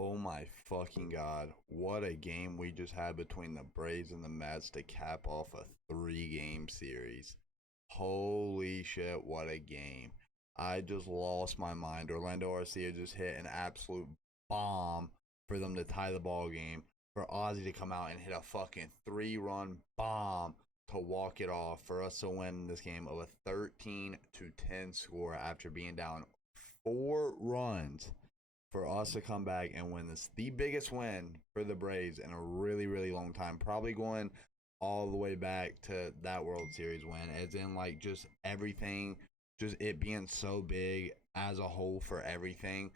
Oh my fucking god. What a game we just had between the Braves and the Mets to cap off a 3 game series. Holy shit, what a game. I just lost my mind. Orlando Arcia just hit an absolute bomb for them to tie the ball game. For Ozzie to come out and hit a fucking 3 run bomb to walk it off. For us to win this game of a 13-10 score after being down 4 runs, for us to come back and win this, the biggest win for the Braves in a really, really long time. Probably going all the way back to that World Series win, as in like just everything, just it being so big as a whole for everything.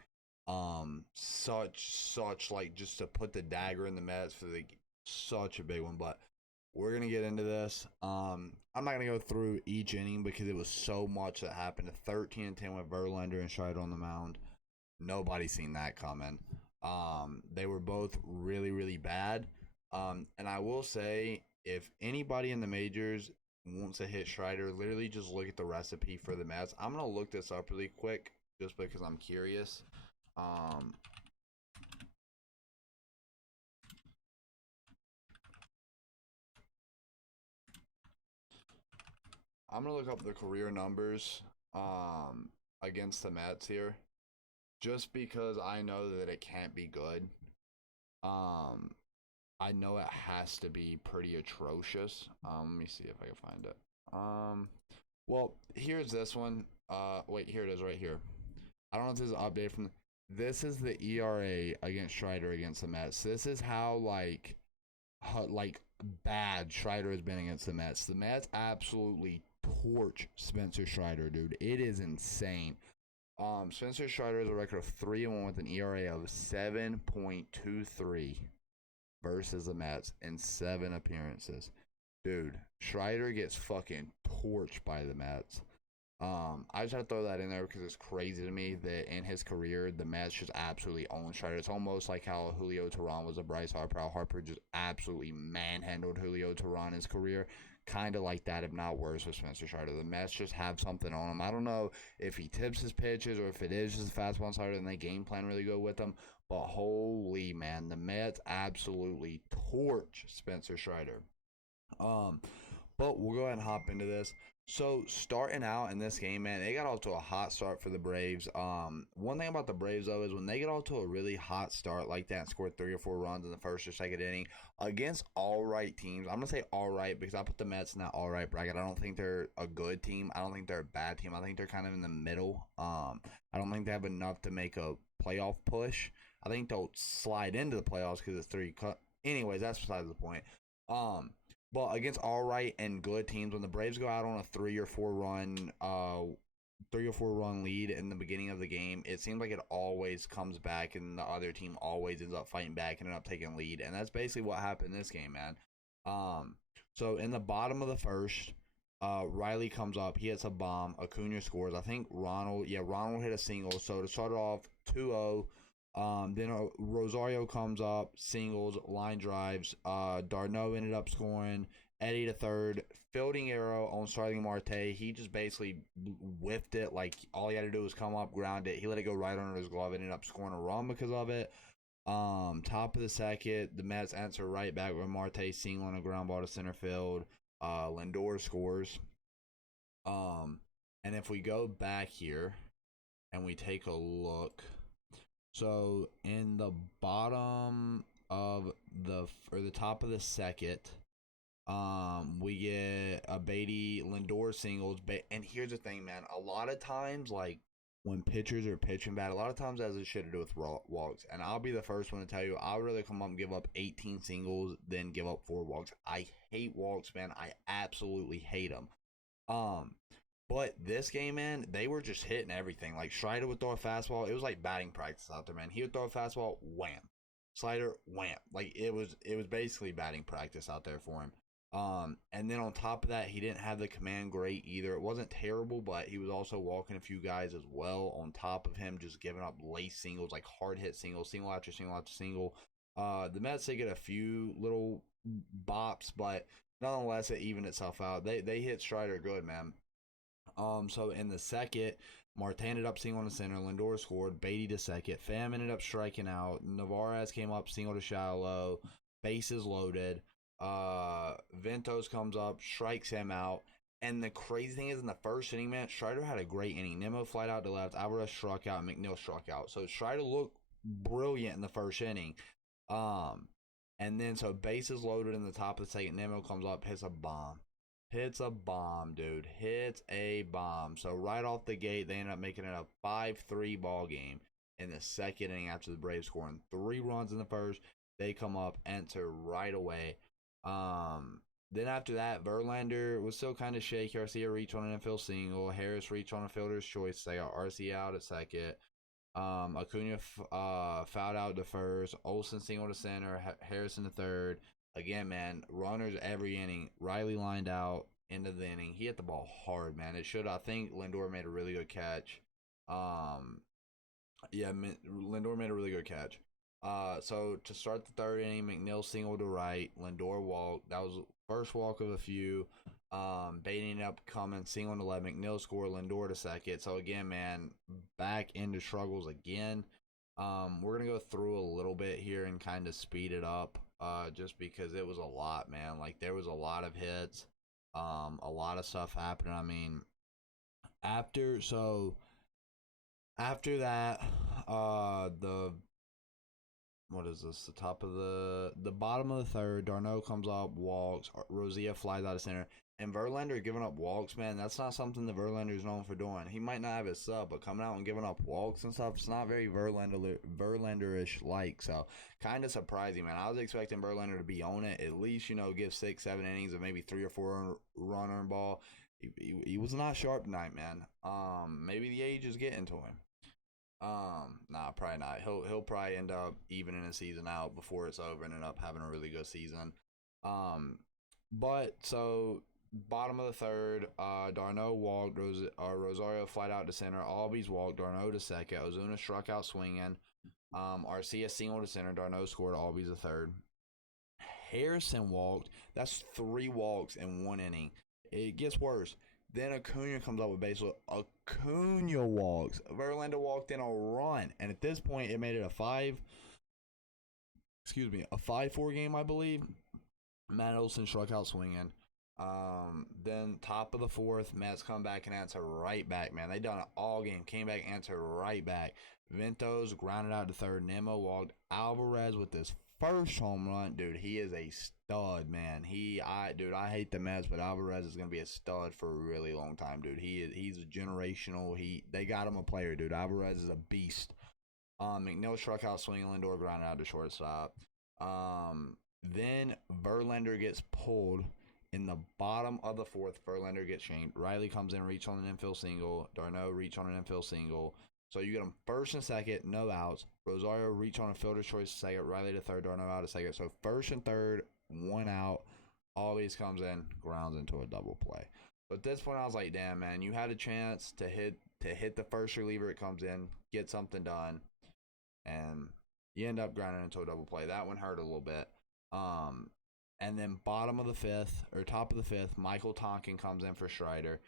Such like just to put the dagger in the Mets for the such a big one. But we're gonna get into this. I'm not gonna go through each inning because it was so much that happened. A 13-10 with Verlander and Strider on the mound. Nobody seen that coming. They were both really, really bad. And I will say, if anybody in the majors wants to hit Strider, literally just look at the recipe for the Mets. I'm gonna look this up really quick just because I'm curious. Um, I'm gonna look up the career numbers against the Mets here, just because I know that it can't be good. Um, I know it has to be pretty atrocious. Let me see if I can find it. Well, here's this one. Wait, here it is right here. I don't know if this is an update from. This is the ERA against Strider against the Mets. This is how like bad Strider has been against the Mets. The Mets absolutely torch Spencer Strider, dude. It is insane. Spencer Strider has a record of 3-1 with an ERA of 7.23 versus the Mets in 7 appearances. Dude, Strider gets fucking torched by the Mets. I just had to throw that in there because it's crazy to me that in his career, the Mets just absolutely own Strider. It's almost like how Julio Teheran was a Bryce Harper. How Harper just absolutely manhandled Julio Teheran in his career. Kind of like that, if not worse, with Spencer Strider. The Mets just have something on him. I don't know if he tips his pitches or if it is just a fastball and slider and they game plan really good with him. But holy man, the Mets absolutely torch Spencer Strider. Um, but we'll go ahead and hop into this. So starting out in this game, man, they got off to a hot start for the Braves. One thing about the Braves though is when they get off to a really hot start like that and score 3 or 4 runs in the first or second inning against all right teams. I'm gonna say all right because I put the Mets in that all right bracket. I don't think they're a good team. I don't think they're a bad team. I think they're kind of in the middle. I don't think they have enough to make a playoff push. I think they'll slide into the playoffs because it's three. Anyways, that's besides the point. Um, but against all right and good teams, when the Braves go out on a 3 or 4 run lead in the beginning of the game, it seems like it always comes back, and the other team always ends up fighting back and end up taking lead, and that's basically what happened in this game, man. Um, so in the bottom of the first, Riley comes up, he hits a bomb, Acuna scores. I think Ronald hit a single. So to start it off 2-0. Then Rosario comes up, singles, line drives. Darno ended up scoring. Eddie to third, fielding arrow on Starling Marte. He just basically whiffed it. Like all he had to do was come up, ground it. He let it go right under his glove. Ended up scoring a run because of it. Top of the second, the Mets answer right back with Marte single on a ground ball to center field. Lindor scores. Um, and if we go back here and we take a look, so in the bottom of the top of the second, we get a Beatty Lindor singles. And here's the thing, man. A lot of times, like when pitchers are pitching bad, a lot of times that has shit to do with walks. And I'll be the first one to tell you, I would rather come up and give up 18 singles than give up 4 walks. I hate walks, man. I absolutely hate them. Um, but this game, man, they were just hitting everything. Like Strider would throw a fastball. It was like batting practice out there, man. He would throw a fastball, wham. Slider, wham. Like it was basically batting practice out there for him. And then on top of that, he didn't have the command great either. It wasn't terrible, but he was also walking a few guys as well. On top of him, just giving up late singles, like hard hit singles, single after single after single. The Mets they get a few little bops, but nonetheless, it evened itself out. They hit Strider good, man. So in the second, Marte ended up single to center. Lindor scored. Beatty to second. Pham ended up striking out. Navarez came up single to shallow. Bases loaded. Ventos comes up, strikes him out. And the crazy thing is, in the first inning, man, Strider had a great inning. Nimmo flied out to left. Alvarez struck out. McNeil struck out. So Strider looked brilliant in the first inning. Um, and then so bases loaded in the top of the second. Nimmo comes up, hits a bomb. Hits a bomb, dude. Hits a bomb. So right off the gate, they end up making it a 5-3 ball game in the second inning after the Braves scoring 3 runs in the first. They come up, enter right away. Then after that, Verlander was still kind of shaky. Arcia reached on an infield single. Harris reached on a fielder's choice. They got Arcia out at second. Acuna fouled out to first. Olsen single to center. Harrison to third. Again, man, runners every inning. Riley lined out into the inning. He hit the ball hard, man. It should. I think Lindor made a really good catch. Um, yeah, Lindor made a really good catch. So to start the third inning, McNeil single to right. Lindor walked. That was the first walk of a few. Beatty ended up coming single to left. McNeil scored. Lindor to second. So again, man, back into struggles again. We're gonna go through a little bit here and kind of speed it up. Just because it was a lot, man. Like there was a lot of hits. A lot of stuff happening. I mean, after so after that, the what is this? The top of the bottom of the third. Darno comes up, walks. Rosier flies out of center, and Verlander giving up walks. Man, that's not something that Verlander is known for doing. He might not have his sub, but coming out and giving up walks and stuff, it's not very Verlander-ish like. So kind of surprising, man. I was expecting Verlander to be on it at least. Give 6, 7 innings of maybe 3 or 4 run earned ball. He was not sharp tonight, man. Maybe the age is getting to him. Nah, probably not. He'll probably end up evening the season out before it's over and end up having a really good season. Um, but so bottom of the third, Darno walked. Rosario flied out to center. Albies walked. Darno to second. Ozuna struck out swinging. Arcia single to center. Darno scored. Albies a third. Harrison walked. That's 3 walks in 1 inning. It gets worse. Then Acuna comes up with baseball. Acuna walks. Verlander walked in a run, and at this point, it made it a 5-4 game, I believe. Matt Olson struck out swinging. Then top of the fourth, Mets come back and answer right back, man. They done it all game. Came back, answered right back. Ventos grounded out to third. Nimmo walked. Alvarez with this first home run, dude. He is a stud, man. I hate the Mets, but Alvarez is gonna be a stud for a really long time, dude. He's a generational. They got him a player, dude. Alvarez is a beast. McNeil struck out swinging. Lindor grounded out to shortstop. Then Verlander gets pulled in the bottom of the fourth. Verlander gets changed. Riley comes in, reach on an infield single. Darno reach on an infield single. So you get them first and second, no outs. Rosario reach on a fielder choice second. Riley to third. Darno out to second. So first and third, 1 out. Always comes in, grounds into a double play. But at this point, I was like, damn, man, you had a chance to hit the first reliever. It comes in, get something done, and you end up grounding into a double play. That one hurt a little bit. And then bottom of the fifth, or top of the fifth, Michael Tonkin comes in for Strider.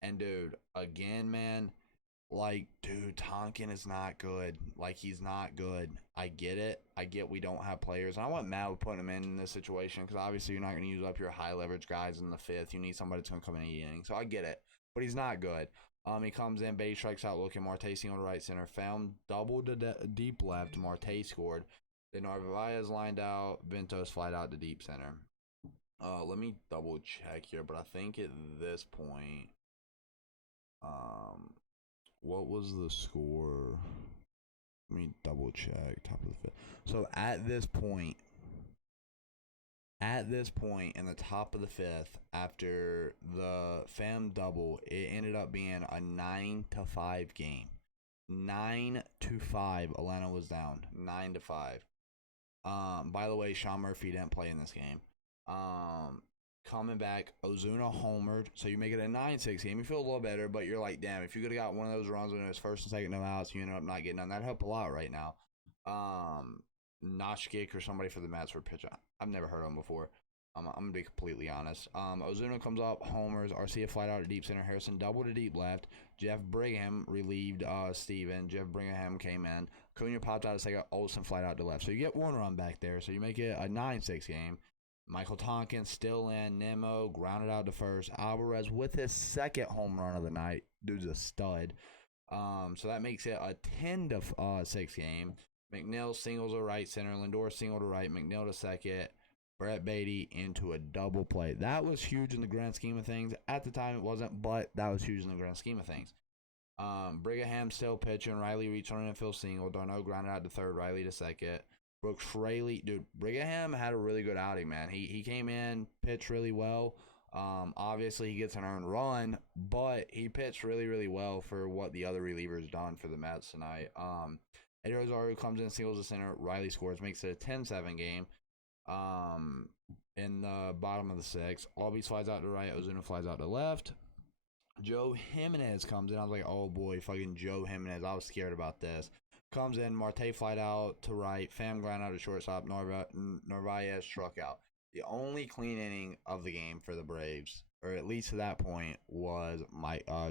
And, dude, again, man, Tonkin is not good. He's not good. I get it. I get we don't have players. And I want Matt with putting him in this situation because obviously you're not going to use up your high leverage guys in the fifth. You need somebody that's going to come in the inning. So I get it. But he's not good. He comes in, Bay strikes out looking. Marte single to right center. Found double to deep left. Marte scored. Then Narvaez lined out. Ventos flied out to deep center. Let me double check here, but I think at this point, what was the score? Let me double check. Top of the fifth. So at this point in the top of the fifth, after the Pham double, it ended up being a 9-5 game. 9-5. Atlanta was down 9-5. By the way, Sean Murphy didn't play in this game. Coming back, Ozuna homered, so you make it a 9-6 game. You feel a little better, but you're like, damn, if you could have got one of those runs when it was first and second, no outs, you ended up not getting none. That'd help a lot right now. Notchkick or somebody for the Mets for pitching. I've never heard of him before. I'm gonna be completely honest. Ozuna comes up, homers. Arcia flat out to deep center. Harrison double to deep left. Jeff Brigham relieved Steven. Jeff Brigham came in. Cunha popped out a second. Olsen flat out to left. So you get one run back there. So you make it a 9-6 game. Michael Tompkins still in. Nemo grounded out to first. Alvarez with his second home run of the night. Dude's a stud. So that makes it a 10-6 game. McNeil singles to right center. Lindor single to right. McNeil to second. Brett Beatty into a double play. That was huge in the grand scheme of things. At the time, it wasn't, but that was huge in the grand scheme of things. Brigham still pitching. Riley reached on an infield single. Darno grounded out to third. Riley to second. Brooks Fraley, dude, Brigham had a really good outing, man. He came in, pitched really well. Obviously, he gets an earned run, but he pitched really, really well for what the other relievers done for the Mets tonight. Eddie Rosario comes in, singles to center. Riley scores, makes it a 10-7 game. In the bottom of the sixth, Albies flies out to right. Ozuna flies out to left. Joe Jimenez comes in. I was like, oh boy, fucking Joe Jimenez. I was scared about this. Comes in, Marte flight out to right, Pham ground out to shortstop, Narvaez struck out. The only clean inning of the game for the Braves, or at least to that point, was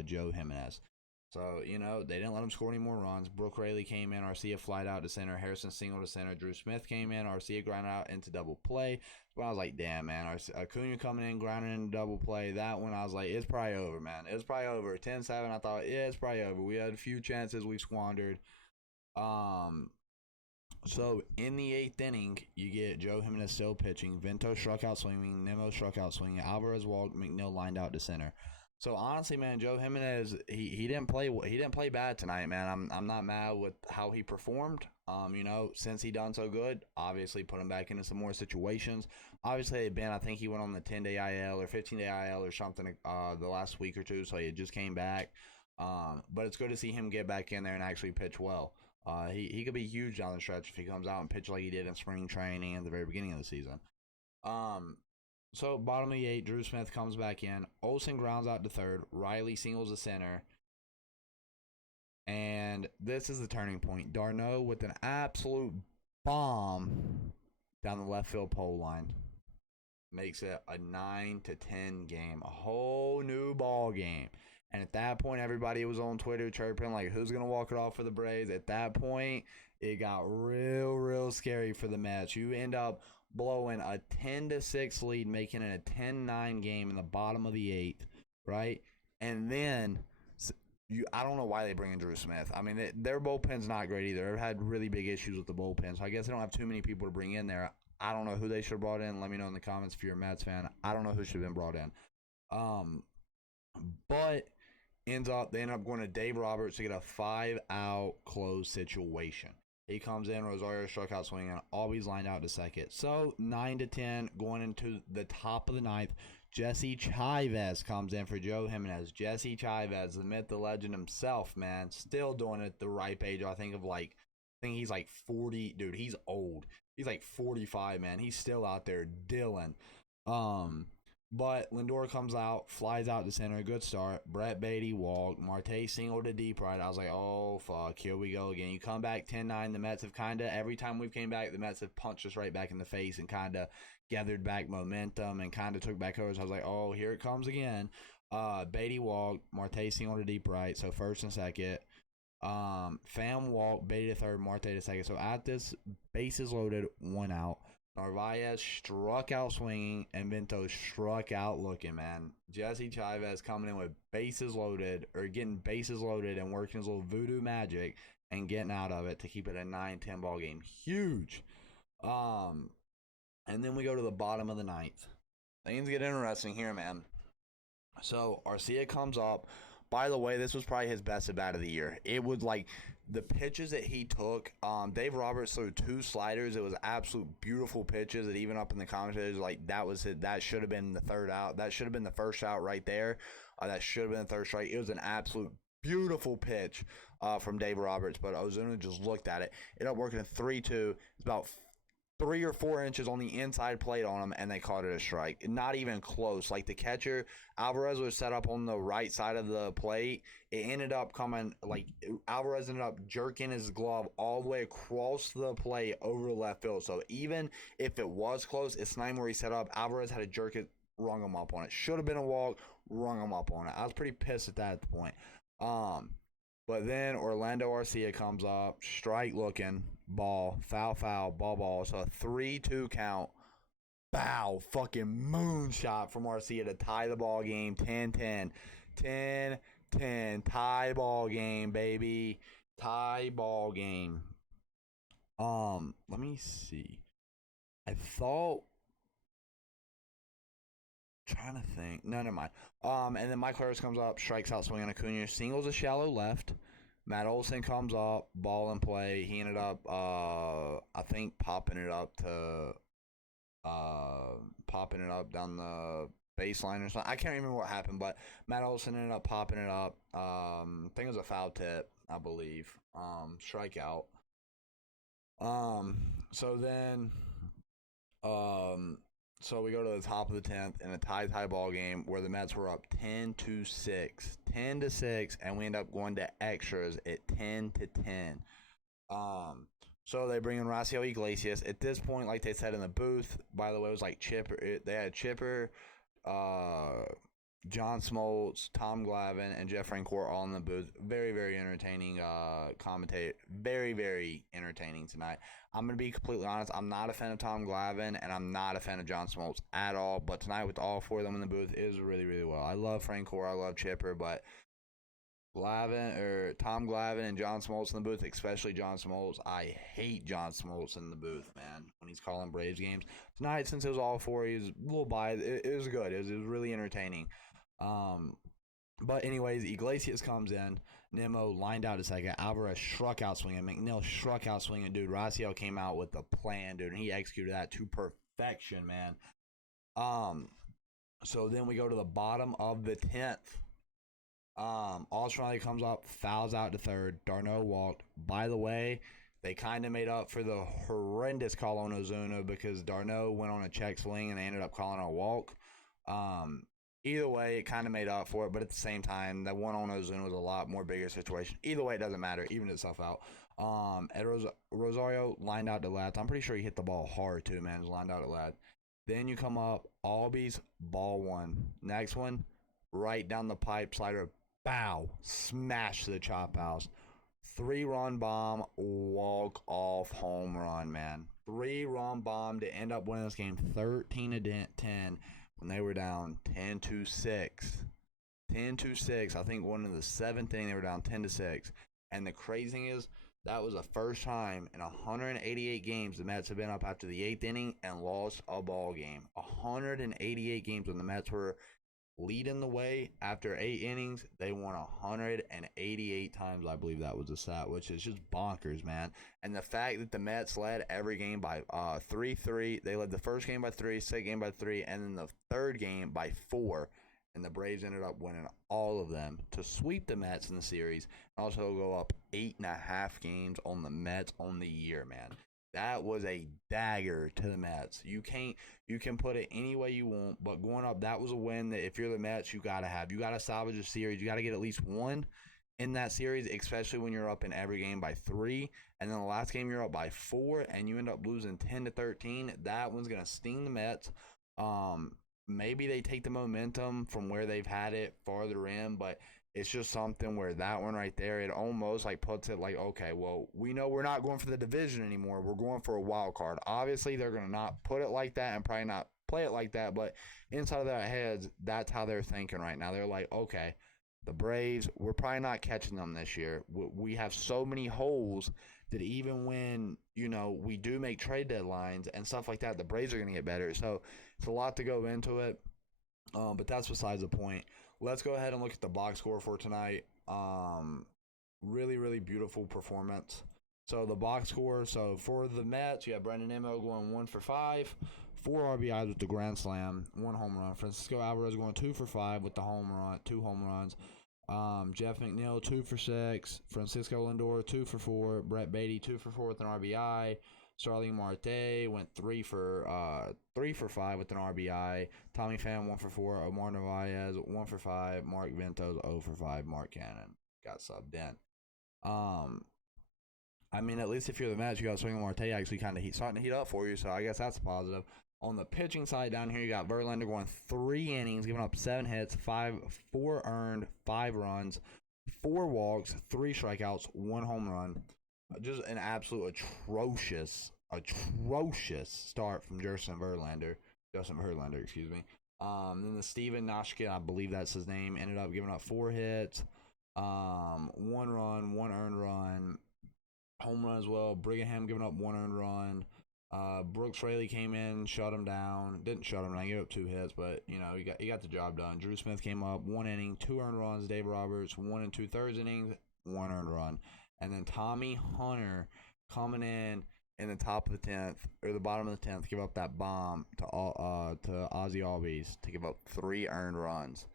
Joe Jimenez. So, they didn't let him score any more runs. Brooke Raley came in, Arcia flight out to center, Harrison single to center, Drew Smith came in, Arcia grounded out into double play. So I was like, damn, man, Acuna coming in, grounding in double play. That one, I was like, it's probably over, man. It's probably over. 10-7, I thought, yeah, it's probably over. We had a few chances we squandered. So in the eighth inning, you get Joe Jimenez still pitching. Vento struck out swinging. Nemo struck out swinging. Alvarez walked. McNeil lined out to center. So honestly, man, Joe Jimenez he didn't play bad tonight, man. I'm not mad with how he performed. Since he done so good, obviously put him back into some more situations. Obviously, I think he went on the 10-day IL or 15-day IL or something the last week or two, so he just came back. But it's good to see him get back in there and actually pitch well. He could be huge down the stretch if he comes out and pitch like he did in spring training at the very beginning of the season. So bottom of the eighth, Drew Smith comes back in. Olsen grounds out to third. Riley singles to center. And this is the turning point. Darno with an absolute bomb down the left field pole line. Makes it a 9-10 game. A whole new ball game. And at that point, everybody was on Twitter chirping, like, who's going to walk it off for the Braves? At that point, it got real, real scary for the Mets. You end up blowing a 10-6 lead, making it a 10-9 game in the bottom of the eighth, right? And then, I don't know why they bring in Drew Smith. I mean, their bullpen's not great either. They've had really big issues with the bullpen, so I guess they don't have too many people to bring in there. I don't know who they should have brought in. Let me know in the comments if you're a Mets fan. I don't know who should have been brought in. But they end up going to Dave Roberts to get a 5-out close situation. He comes in, Rosario struck out swinging, always lined out to second. So 9-10 going into the top of the ninth. Jesse Chavez comes in for Joe Jimenez. Jesse Chavez, the myth, the legend himself, man, still doing it at the ripe age. I think he's like 40. Dude, he's old. He's like 45, man. He's still out there dealing. But Lindor comes out, flies out to center, good start. Brett Beatty walked. Marte singled to deep right. I was like, oh, fuck, here we go again. You come back 10-9. The Mets have every time we've came back, the Mets have punched us right back in the face and kind of gathered back momentum and kind of took back over. So I was like, oh, here it comes again. Beatty walked. Marte singled to deep right, so first and second. Pham walked, Beatty to third, Marte to second. So at this, bases loaded, 1 out. Narvaez struck out swinging, and Vento struck out looking, man. Jesse Chavez coming in with bases loaded, or getting bases loaded and working his little voodoo magic and getting out of it to keep it a 9-10 ball game. Huge. And then we go to the bottom of the ninth. Things get interesting here, man. So Arcia comes up. By the way, this was probably his best at bat of the year. It was like the pitches that he took. Dave Roberts threw 2 sliders. It was absolute beautiful pitches that even up in the commentators, like, that was it. That should have been the third out. That should have been the first out right there. That should have been the third strike. It was an absolute beautiful pitch from Dave Roberts, but Ozuna just looked at it. It ended up working a 3-2. It's about 3 or 4 inches on the inside plate on him, and they called it a strike. Not even close. Like the catcher, Alvarez was set up on the right side of the plate. It ended up coming, like, Alvarez ended up jerking his glove all the way across the plate over the left field. So even if it was close, it's not even where he set up. Alvarez had to jerk it, rung him up on it. Should have been a walk, rung him up on it. I was pretty pissed at that at the point. But then Orlando Arcia comes up, strike looking, ball, foul, ball. So a 3-2 count. Bow, fucking moonshot from Arcia to tie the ball game. 10-10. 10-10. Tie ball game, baby. Tie ball game. Let me see. I thought, trying to think. No, never mind. And then Mike Harris comes up, strikes out swinging Acuna, singles a shallow left. Matt Olson comes up, ball in play. He ended up, I think, popping it up down the baseline or something. I can't remember what happened, but Matt Olson ended up popping it up. I think it was a foul tip, I believe. Strikeout. So then, so we go to the top of the 10th in a tie ball game where the Mets were up 10-6, 10-6, and we end up going to extras at 10-10. So they bring in Raciel Iglesias. At this point, like they said in the booth, by the way, it was like Chipper. They had Chipper, John Smoltz, Tom Glavine, and Jeff Francoeur all in the booth. Very, very entertaining commentator. Very, very entertaining tonight. I'm going to be completely honest. I'm not a fan of Tom Glavine, and I'm not a fan of John Smoltz at all. But tonight, with all four of them in the booth, it was really, really well. I love Francoeur. I love Chipper, but Tom Glavine and John Smoltz in the booth, especially John Smoltz. I hate John Smoltz in the booth, man, when he's calling Braves games. Tonight, since it was all four, he was a little biased. It was good. It was really entertaining. But anyways, Iglesias comes in. Nimmo lined out a second. Alvarez struck out swinging. McNeil struck out swinging. Dude, Raciel came out with a plan, dude, and he executed that to perfection, man. So then we go to the bottom of the 10th. Australia comes up, fouls out to third. Darno walked. By the way, they kind of made up for the horrendous call on Ozuna because Darno went on a check swing and they ended up calling a walk. Either way, it kind of made up for it, but at the same time, that one on Ozuna was a lot more bigger situation. Either way, it doesn't matter. Even itself out. Rosario lined out to left. I'm pretty sure he hit the ball hard too, man. He lined out to left. Then you come up, Albies, ball one. Next one, right down the pipe, slider, bow, smash to the chop house. 3-run bomb, walk-off home run, man. 3-run bomb to end up winning this game 13-10 when they were down 10-6. 10-6. I think one of the 7th inning, they were down 10-6. And the crazy thing is, that was the first time in 188 games the Mets have been up after the 8th inning and lost a ball game. 188 games when the Mets were leading the way after 8 innings. They won 188 times, I believe that was the stat, which is just bonkers, man. And the fact that the Mets led every game by 3-3. They led the first game by 3, second game by 3, and then the third game by 4. And the Braves ended up winning all of them to sweep the Mets in the series and also go up 8.5 games on the Mets on the year, man. That was a dagger to the Mets. You can put it any way you want, but going up, that was a win that if you're the Mets, you got to have. You got to salvage a series. You got to get at least one in that series, especially when you're up in every game by 3. And then the last game, you're up by 4, and you end up losing 10-13. That one's going to sting the Mets. Maybe they take the momentum from where they've had it farther in, but it's just something where that one right there, it almost like puts it like, okay, well, we know we're not going for the division anymore. We're going for a wild card. Obviously, they're going to not put it like that and probably not play it like that, but inside of their heads, that's how they're thinking right now. They're like, okay, the Braves, we're probably not catching them this year. We have so many holes that even when, we do make trade deadlines and stuff like that, the Braves are going to get better. So it's a lot to go into it, but that's besides the point. Let's go ahead and look at the box score for tonight. Really, really beautiful performance. So the box score, so for the Mets, you have Brendan Nimmo going 1 for 5, 4 RBIs with the grand slam, 1 home run. Francisco Alvarez going 2 for 5 with the home run, 2 home runs. Jeff McNeil 2 for 6, Francisco Lindor 2 for 4, Brett Beatty 2 for 4 with an RBI, Starling Marte went 3 for 5 with an RBI. Tommy Pham 1 for 4. Omar Narvaez 1 for 5. Mark Ventos 0 for 5. Mark Cannon got subbed in. I mean, at least if you're the Mets, you got Starling Marte actually kind of starting to heat up for you, so I guess that's a positive. On the pitching side down here, you got Verlander going 3 innings, giving up 7 hits, 4 earned, 5 runs, 4 walks, 3 strikeouts, 1 home run. Just an absolute atrocious start from Justin Verlander. Excuse me. Then the Steven Noshkin, I believe that's his name, ended up giving up 4 hits, 1 run, 1 earned run, home run as well. Brigham giving up 1 earned run. Brooks Raley came in, shut him down. Didn't shut him down. Gave up 2 hits, but he got the job done. Drew Smith came up, 1 inning, 2 earned runs. Dave Roberts, 1 2/3 innings, 1 earned run, and then Tommy Hunter coming in the top of the 10th or the bottom of the 10th, give up that bomb to Ozzie Albies to give up 3 earned runs.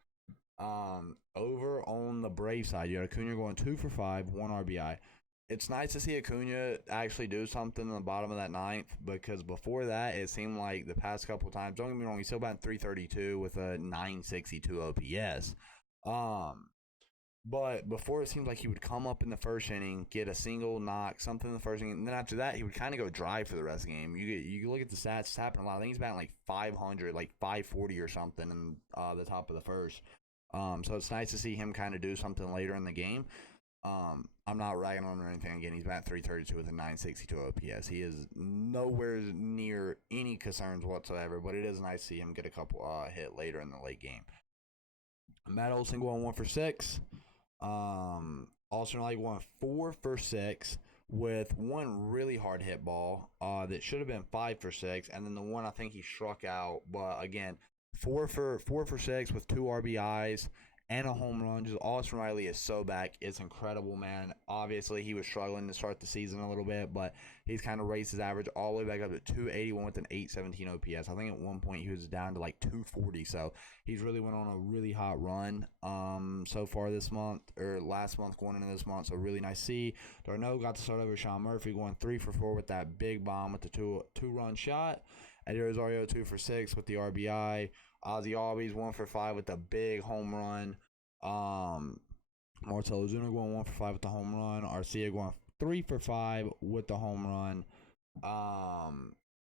Over on the Brave side, you had Acuna going 2 for 5, 1 RBI. It's nice to see Acuna actually do something in the bottom of that 9th, because before that, it seemed like the past couple of times, don't get me wrong, he's still batting 332 with a 962 OPS. But before, it seemed like he would come up in the first inning, get a single, knock, something in the first inning, and then after that, he would kind of go dry for the rest of the game. You look at the stats, it's happened a lot. I think he's batting like 500, like 540 or something in the top of the first. So it's nice to see him kind of do something later in the game. I'm not ragging on him or anything. Again, he's batting 332 with a 962 OPS. He is nowhere near any concerns whatsoever, but it is nice to see him get a couple hit later in the late game. Matt Olson going 1 for 6. Austin Riley going 4 for 6 with one really hard hit ball that should have been 5 for 6, and then the one I think he struck out. But again, 4 for 6 with 2 RBIs and a home run. Just Austin Riley is so back. It's incredible, man. Obviously, he was struggling to start the season a little bit, but he's kind of raised his average all the way back up to 281 with an 817 OPS. I think at one point he was down to like 240, so he's really went on a really hot run so far this month, or last month going into this month, so really nice to see. Darno got to start over Sean Murphy going 3 for 4 with that big bomb with the two-run shot. Eddie Rosario 2 for 6 with the RBI. Ozzie Albies 1 for 5 with the big home run. Marcell Ozuna going 1 for 5 with the home run. Arcia going 3 for 5 with the home run.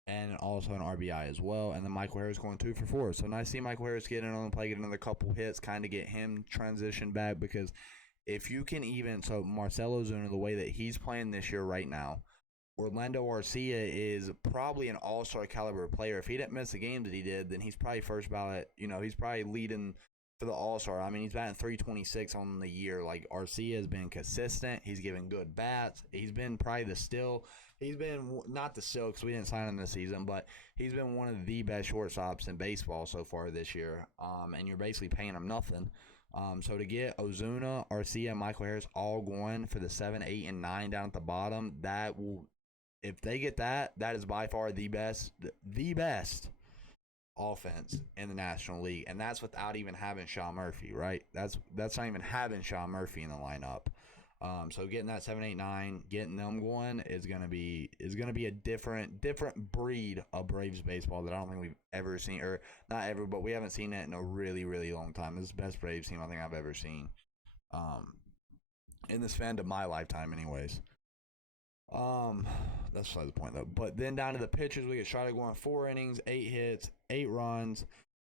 And also an RBI as well. And then Michael Harris going 2 for 4. So nice to see Michael Harris get in on the play, get another couple hits, kind of get him transitioned back, because if you can Marcell Ozuna, the way that he's playing this year right now, Orlando Arcia is probably an all-star caliber player. If he didn't miss the game that he did, then he's probably first ballot. He's probably leading for the all-star. I mean, he's batting 326 on the year. Like, Arcia has been consistent. He's given good bats. He's been probably he's been, not the still because we didn't sign him this season, but he's been one of the best shortstops in baseball so far this year. And you're basically paying him nothing. So to get Ozuna, Arcia, and Michael Harris all going for the 7, 8, and 9 down at the bottom, that will, if they get that is by far the best offense in the National League, and that's without even having Sean Murphy, right? That's not even having Sean Murphy in the lineup. So getting that 7, 8, 9, getting them going is gonna be a different breed of Braves baseball that I don't think we've ever seen, or not ever, but we haven't seen it in a really, really long time. This is the best Braves team I think I've ever seen, in this fan of my lifetime, anyways. That's beside the point though. But then down to the pitchers, we get Strider going 4 innings, 8 hits, 8 runs,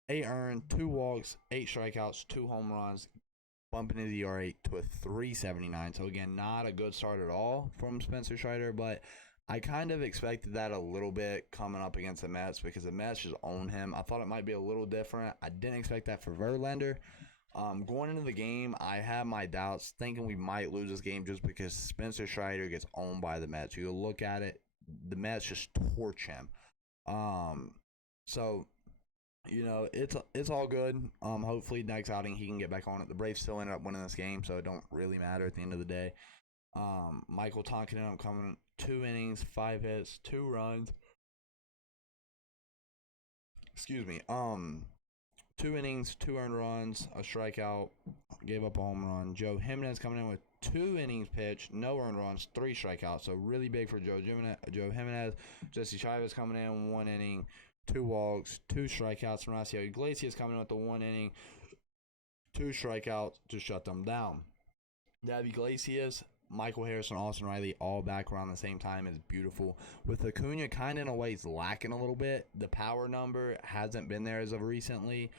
8 earned, 2 walks, 8 strikeouts, 2 home runs, bumping his ERA to a 3.79. So again, not a good start at all from Spencer Strider, but I kind of expected that a little bit coming up against the Mets, because the Mets just own him. I thought it might be a little different. I didn't expect that for Verlander. Going into the game, I had my doubts, thinking we might lose this game just because Spencer Strider gets owned by the Mets. You look at it, the Mets just torch him. So it's all good. Hopefully next outing he can get back on it. The Braves still ended up winning this game, so it don't really matter at the end of the day. Michael Tonkin ended up coming 2 innings, 5 hits, 2 runs. Excuse me. 2 innings, 2 earned runs, a strikeout, gave up a home run. Joe Jimenez coming in with 2 innings pitched, no earned runs, 3 strikeouts. So really big for Joe Jimenez. Jesse Chavez coming in 1 inning, 2 walks, 2 strikeouts. Mauricio Iglesias coming in with the 1 inning, 2 strikeouts to shut them down. David Iglesias, Michael Harrison, Austin Riley, all back around the same time is beautiful. With Acuna kind of in a way lacking a little bit. The power number hasn't been there as of recently.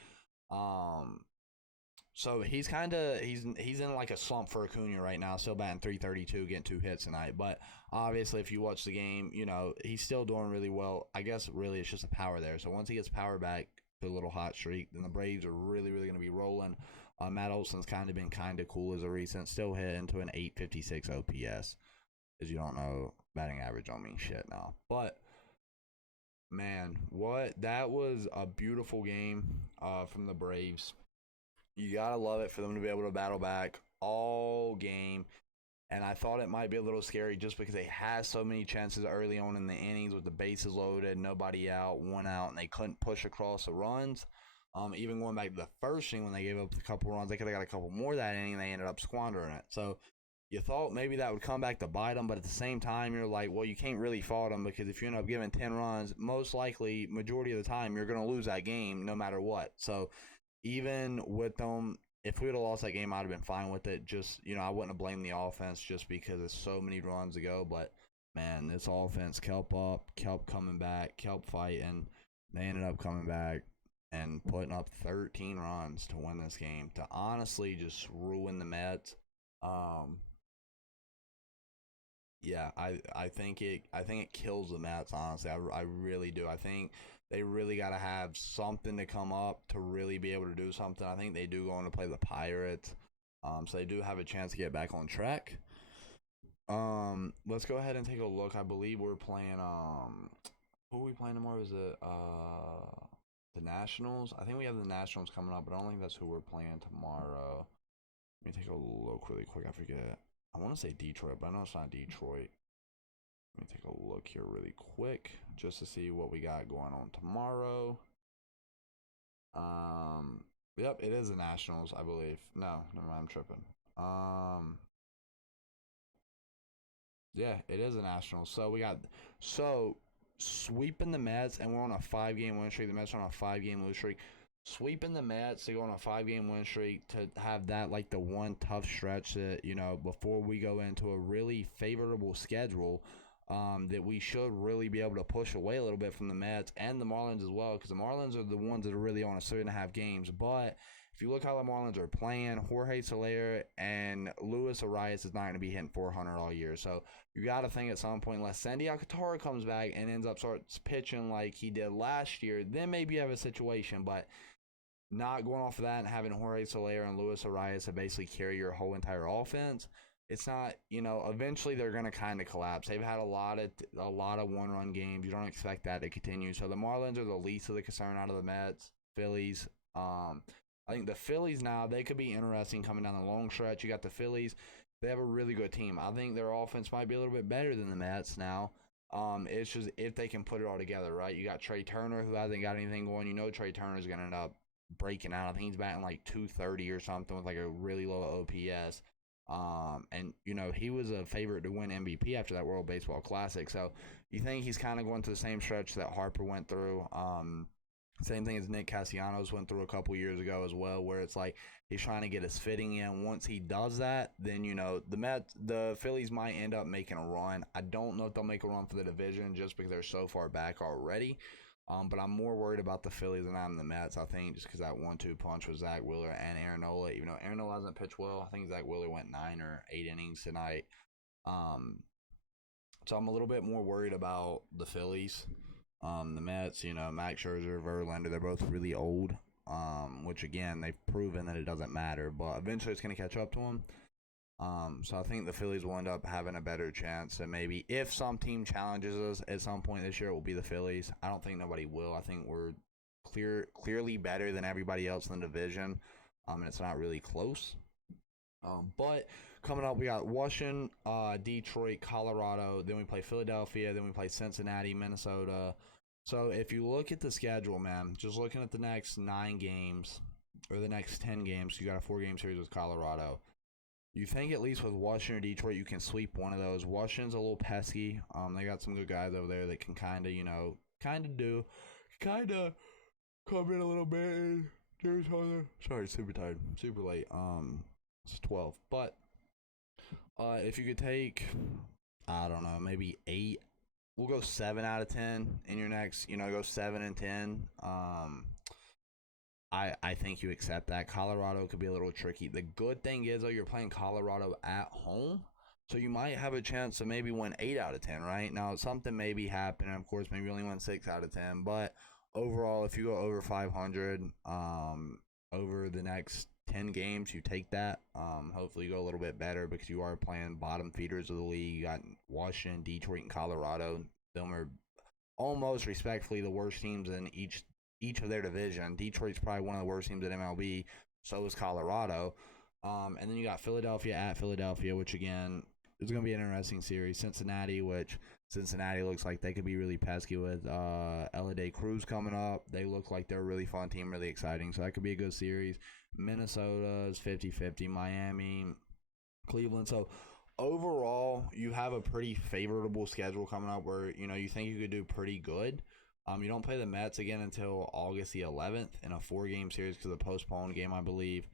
So he's in like a slump for Acuna right now, still batting .332, getting 2 hits tonight. But obviously, if you watch the game, he's still doing really well. I guess really it's just the power there. So once he gets power back to a little hot streak, then the Braves are really, really going to be rolling. Matt Olson's kind of been kind of cool as a recent, still hitting to an 856 OPS. As you don't know, batting average don't mean shit now. But man, that was a beautiful game from the Braves. You gotta love it for them to be able to battle back all game. And I thought it might be a little scary just because they had so many chances early on in the innings with the bases loaded, nobody out, 1 out, and they couldn't push across the runs. Even going back to the first inning when they gave up a couple runs, they could have got a couple more that inning, and they ended up squandering it. So you thought maybe that would come back to bite them, but at the same time, you're like, well, you can't really fault them because if you end up giving 10 runs, most likely, majority of the time, you're going to lose that game no matter what. So even with them, if we would have lost that game, I'd have been fine with it. Just, I wouldn't have blamed the offense just because there's so many runs to go. But, man, this offense kept coming back, kept fighting. They ended up coming back and putting up 13 runs to win this game, to honestly just ruin the Mets. Yeah, I think it kills the Mets, honestly. I really do. I think they really got to have something to come up to really be able to do something. I think they do go on to play the Pirates. So they do have a chance to get back on track. Let's go ahead and take a look. I believe we're playing who are we playing tomorrow? Is it the Nationals? I think we have the Nationals coming up, but I don't think that's who we're playing tomorrow. Let me take a look really quick. I forget. I want to say Detroit, but I know it's not Detroit. Let me take a look here really quick just to see what we got going on tomorrow. Yep, it is the Nationals, I believe. No, never mind, I'm tripping. Yeah, it is the Nationals. So sweeping the Mets, and we're on a 5-game win streak. The Mets are on a 5-game lose streak. Sweeping the Mets to go on a 5-game win streak, to have that like the one tough stretch that, before we go into a really favorable schedule, that we should really be able to push away a little bit from the Mets and the Marlins as well, because the Marlins are the ones that are really on a 3.5 games. But if you look how the Marlins are playing, Jorge Soler and Luis Arias is not going to be hitting 400 all year. So you got to think at some point, unless Sandy Alcantara comes back and starts pitching like he did last year, then maybe you have a situation. But not going off of that and having Jorge Soler and Luis Arias to basically carry your whole entire offense, it's not, eventually they're going to kind of collapse. They've had a lot of one-run games. You don't expect that to continue. So the Marlins are the least of the concern out of the Mets. Phillies, I think the Phillies now, they could be interesting coming down the long stretch. You got the Phillies. They have a really good team. I think their offense might be a little bit better than the Mets now. It's just if they can put it all together, right? You got Trey Turner, who hasn't got anything going. Trey Turner's going to end up breaking out. I think he's batting like 230 or something with like a really low OPS. And he was a favorite to win MVP after that World Baseball Classic. So you think he's kind of going through the same stretch that Harper went through. Same thing as Nick Castellanos went through a couple years ago as well, where it's like he's trying to get his fitting in. Once he does that, then the Phillies might end up making a run. I don't know if they'll make a run for the division just because they're so far back already. But I'm more worried about the Phillies than I'm the Mets, I think, just because that 1-2 punch with Zach Wheeler and Aaron Nola. Even though Aaron Nola hasn't pitched well, I think Zach Wheeler went 9 or 8 innings tonight. So I'm a little bit more worried about the Phillies. The Mets, Max Scherzer, Verlander, they're both really old, which, again, they've proven that it doesn't matter. But eventually it's going to catch up to them. So I think the Phillies will end up having a better chance. And maybe if some team challenges us at some point this year, it will be the Phillies. I don't think nobody will. I think we're clearly better than everybody else in the division. And it's not really close. But coming up, we got Washington, Detroit, Colorado. Then we play Philadelphia. Then we play Cincinnati, Minnesota, So if you look at the schedule, man, just looking at the next 9 games or the next 10 games, you got a 4-game series with Colorado. You think at least with Washington or Detroit, you can sweep one of those. Washington's a little pesky. They got some good guys over there that can kind of, kind of come in a little bit. Sorry, super tired, super late. It's 12, but if you could take, I don't know, maybe 8. We'll go 7 out of 10 in your next. Go 7 and 10. I think you accept that. Colorado could be a little tricky. The good thing is, though, you're playing Colorado at home, so you might have a chance to maybe win 8 out of 10, right? Now, something may be happening. Of course, maybe you only win 6 out of 10, but overall, if you go over 500 over the next 10 games, you take that. Hopefully, you go a little bit better because you are playing bottom feeders of the league. You got Washington, Detroit, and Colorado. Them are almost respectfully the worst teams in each of their division. Detroit's probably one of the worst teams in MLB. So is Colorado. And then you got Philadelphia at Philadelphia, which again is going to be an interesting series. Cincinnati looks like they could be really pesky with Elliday Cruz coming up. They look like they're a really fun team, really exciting. So that could be a good series. Minnesota's 50-50. Miami, Cleveland. So overall, you have a pretty favorable schedule coming up where you think you could do pretty good. You don't play the Mets again until August the 11th in a 4-game series because of the postponed game, I believe.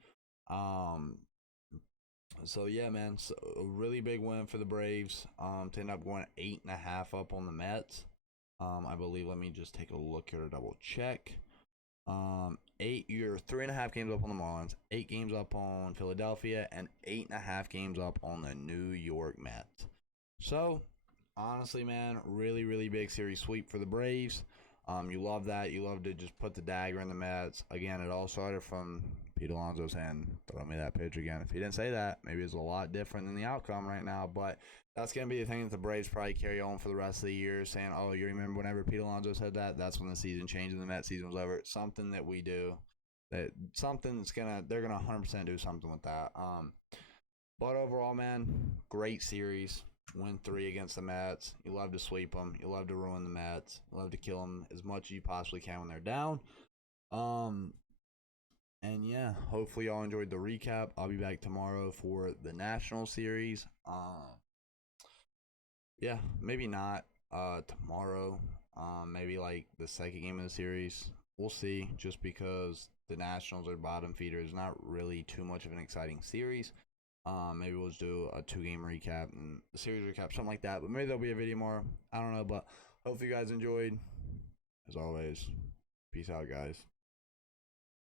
So yeah, man, so a really big win for the Braves. To end up going 8.5 up on the Mets. I believe. Let me just take a look here to double check. You're 3.5 games up on the Marlins, 8 games up on Philadelphia, and 8.5 games up on the New York Mets. So honestly, man, really, really big series sweep for the Braves. You love that. You love to just put the dagger in the Mets. Again, it all started from Pete Alonso saying, throw me that pitch again. If he didn't say that, maybe it's a lot different than the outcome right now. But that's going to be the thing that the Braves probably carry on for the rest of the year, saying, oh, you remember whenever Pete Alonso said that? That's when the season changed and the Mets season was over. It's something that we do. They're going to 100% do something with that. But overall, man, great series. Win 3 against the Mets. You love to sweep them. You love to ruin the Mets. You love to kill them as much as you possibly can when they're down. And yeah, hopefully y'all enjoyed the recap. I'll be back tomorrow for the National Series. Yeah, maybe not tomorrow. Maybe like the second game of the series. We'll see. Just because the Nationals are bottom feeders, not really too much of an exciting series. Maybe we'll just do a 2-game recap and a series recap, something like that. But maybe there'll be a video more. I don't know, but hopefully you guys enjoyed. As always, peace out, guys.